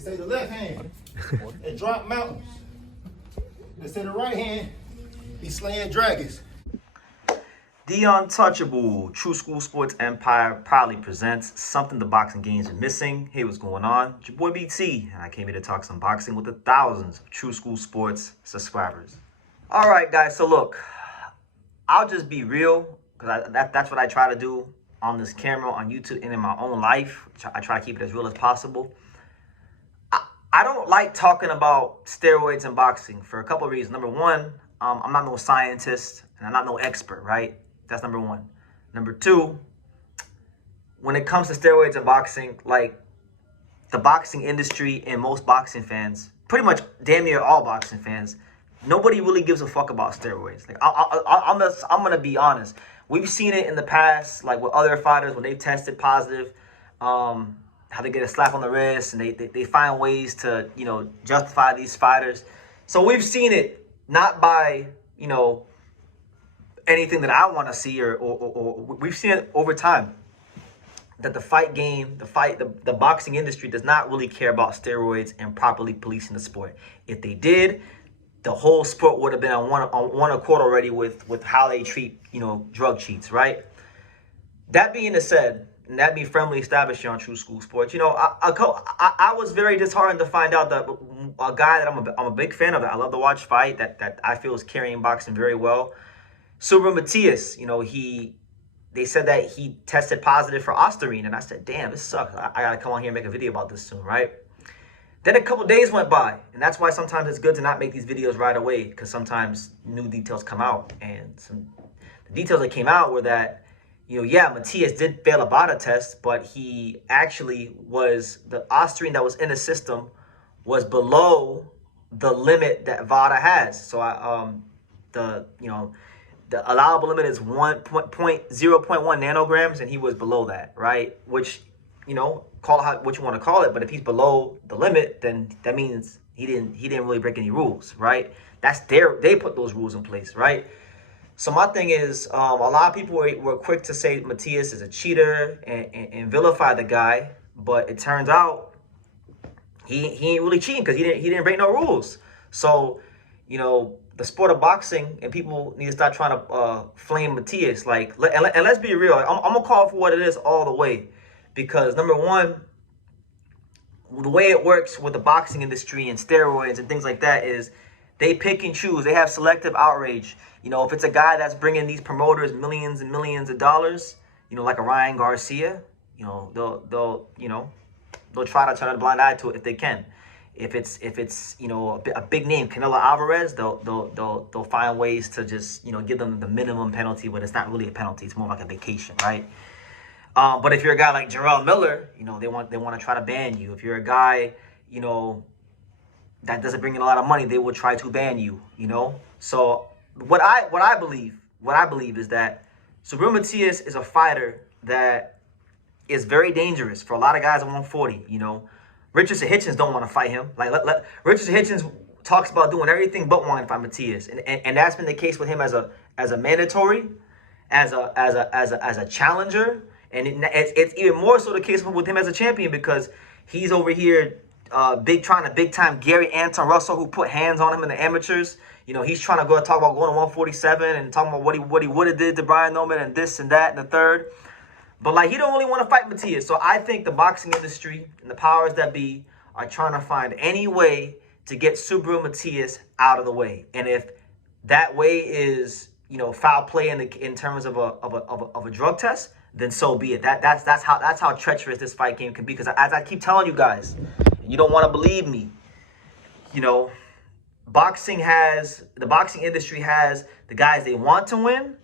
They say the left hand, it drop mountains. They say the right hand, be slaying dragons. The Untouchable True School Sports Empire proudly presents something the boxing games are missing. Hey, what's going on? It's your boy BT, and I came here to talk some boxing with the thousands of True School Sports subscribers. All right, guys, so look, I'll just be real, because that's what I try to do on this camera, on YouTube, and in my own life. I try to keep it as real as possible. I don't like talking about steroids and boxing for a couple of reasons. Number one, I'm not no scientist, and I'm not no expert, right? That's number one. Number two, when it comes to steroids and boxing, like the boxing industry and most boxing fans, pretty much damn near all boxing fans, nobody really gives a fuck about steroids. Like I'm gonna be honest. We've seen it in the past, like with other fighters when they've tested positive, how they get a slap on the wrist and they find ways to, you know, justify these fighters. So we've seen it not by, you know, anything that I want to see or we've seen it over time that the fight game, the boxing industry does not really care about steroids and properly policing the sport. If they did, the whole sport would have been on one accord already with how they treat, you know, drug cheats, right? That being said, and that being firmly established here on True School Sports, you know, I was very disheartened to find out that a guy that I'm a big fan of, that I love to watch fight, that I feel is carrying boxing very well, Subriel Matias, you know, they said that he tested positive for Ostarine, and I said, damn, this sucks. I gotta come on here and make a video about this soon, right? Then a couple days went by, and that's why sometimes it's good to not make these videos right away, because sometimes new details come out, and the details that came out were that, you know, yeah, Matias did fail a BADA test, but he actually the Ostarine that was in his system was below the limit that VADA has. So the allowable limit is 0.1 nanograms, and he was below that, right? Which, you know, call it what you want to call it, but if he's below the limit, then that means he didn't really break any rules, right? They put those rules in place, right? So my thing is, a lot of people were quick to say Matias is a cheater and vilify the guy, but it turns out he ain't really cheating because he didn't break no rules. So, you know, the sport of boxing, and people need to start trying to flame Matias. Like, and let's be real. I'm gonna call it for what it is all the way, because number one, the way it works with the boxing industry and steroids and things like that is they pick and choose. They have selective outrage. You know, if it's a guy that's bringing these promoters millions and millions of dollars, you know, like a Ryan Garcia, you know, they'll try to turn a blind eye to it if they can. If it's you know, a big name, Canelo Alvarez, they'll find ways to just, you know, give them the minimum penalty, but it's not really a penalty. It's more like a vacation, right? But if you're a guy like Jarrell Miller, you know, they want to try to ban you. If you're a guy, you know, that doesn't bring in a lot of money, they will try to ban you, you know? So what I believe is that Subriel Matias is a fighter that is very dangerous for a lot of guys at 140, you know? Richardson Hitchens don't want to fight him. Like, Richardson Hitchens talks about doing everything but wanting to fight Matias, and that's been the case with him as a mandatory, as a challenger, and it's even more so the case with him as a champion, because he's over here trying to big time Gary Anton Russell, who put hands on him in the amateurs. You know, he's trying to talk about going to 147 and talking about what he would have did to Brian Norman and this and that and the third. But, like, he don't really want to fight Matias. So I think the boxing industry and the powers that be are trying to find any way to get Subriel Matias out of the way. And if that way is, you know, foul play in terms of a drug test, then so be it. That's how treacherous this fight game can be. Because as I keep telling you guys, you don't want to believe me, you know, the boxing industry has the guys they want to win,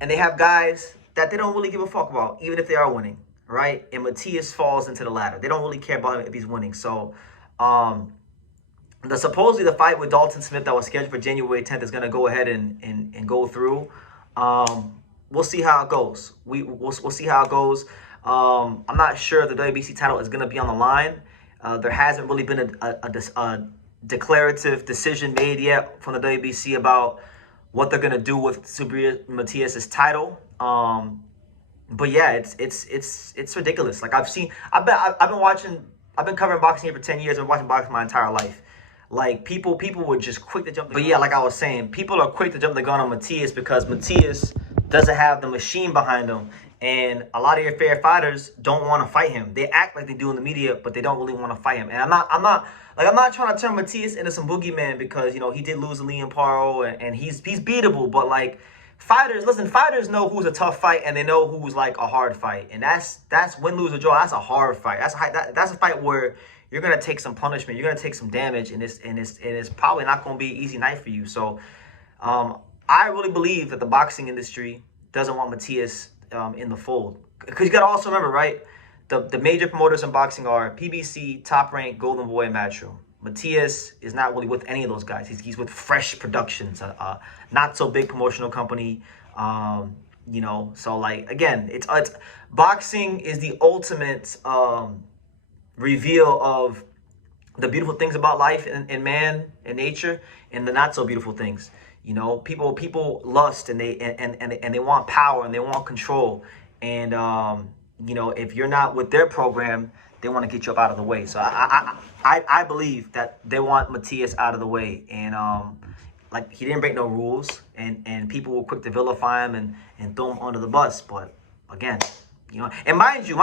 and they have guys that they don't really give a fuck about, even if they are winning, right? And Matias falls into the latter. They don't really care about him if he's winning. So, supposedly the fight with Dalton Smith that was scheduled for January 10th is going to go ahead and go through. We'll see how it goes. We'll see how it goes. I'm not sure if the WBC title is going to be on the line. There hasn't really been a declarative decision made yet from the WBC about what they're gonna do with Subriel Matias' title. But yeah, it's ridiculous. Like I've been watching I've been covering boxing here for 10 years. I've been watching boxing my entire life. Like, people were just quick to jump. But yeah, like I was saying, people are quick to jump the gun on Matias because Matias doesn't have the machine behind him. And a lot of your fair fighters don't want to fight him. They act like they do in the media, but they don't really want to fight him. And I'm not trying to turn Matias into some boogeyman because, you know, he did lose to Liam Paro and he's beatable. But like, fighters know who's a tough fight and they know who's like a hard fight. And that's win, lose, or draw. That's a hard fight. That's a fight where you're gonna take some punishment. You're gonna take some damage, and it's probably not gonna be an easy night for you. So, I really believe that the boxing industry doesn't want Matias in the fold, because you gotta also remember, right? The major promoters in boxing are PBC, Top Rank, Golden Boy, and Matchroom. Matias is not really with any of those guys. He's with Fresh Productions, not so big promotional company. You know, so like again, it's boxing is the ultimate reveal of the beautiful things about life and man and nature, and the not so beautiful things. You know, people lust and they want power and they want control, and you know, if you're not with their program, they want to get you up out of the way. So I believe that they want Matias out of the way, and like, he didn't break no rules, and people were quick to vilify him and throw him under the bus. But again, you know, and mind you,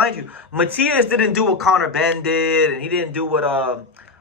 Matias didn't do what Conor Ben did, and he didn't do what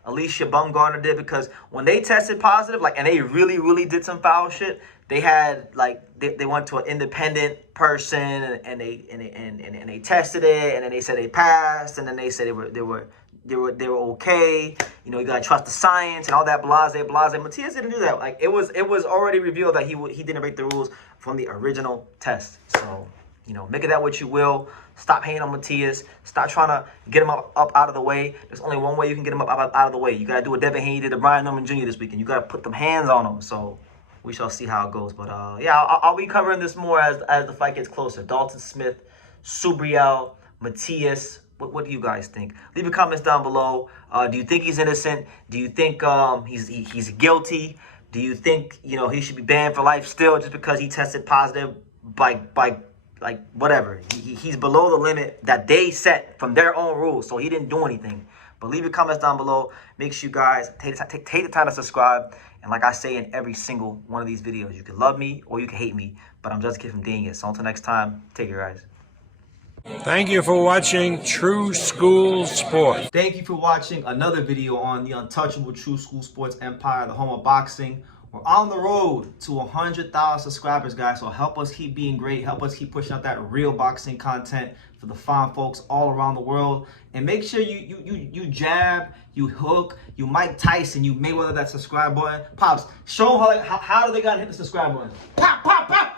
Alicia Bumgarner did, because when they tested positive, like, and they really did some foul shit, they had like they went to an independent person and they tested it, and then they said they passed, and then they said they were okay. You know, you gotta trust the science and all that blase. Matias didn't do that. Like, it was already revealed that he didn't break the rules from the original test. So, you know, make of that what you will. Stop hating on Matias. Stop trying to get him up out of the way. There's only one way you can get him up out of the way. You got to do what Devin Haney did to Brian Norman Jr. this weekend. You got to put them hands on him. So we shall see how it goes. But yeah, I'll be covering this more as the fight gets closer. Dalton Smith, Subriel, Matias. What do you guys think? Leave your comments down below. Do you think he's innocent? Do you think he's guilty? Do you think, you know, he should be banned for life still just because he tested positive by like whatever? He's below the limit that they set from their own rules, so he didn't do anything. But leave your comments down below. Make sure you guys take the time to subscribe. And like I say in every single one of these videos, you can love me or you can hate me, but I'm just a kid from Didnt. So until next time, take care, guys. Thank you for watching True School Sports. Thank you for watching another video on the untouchable True School Sports empire, the home of boxing. We're on the road to 100,000 subscribers, guys. So help us keep being great. Help us keep pushing out that real boxing content for the fine folks all around the world. And make sure you jab, you hook, you Mike Tyson, you Mayweather that subscribe button. Pops, show them how do they gotta hit the subscribe button. Pop, pop, pop.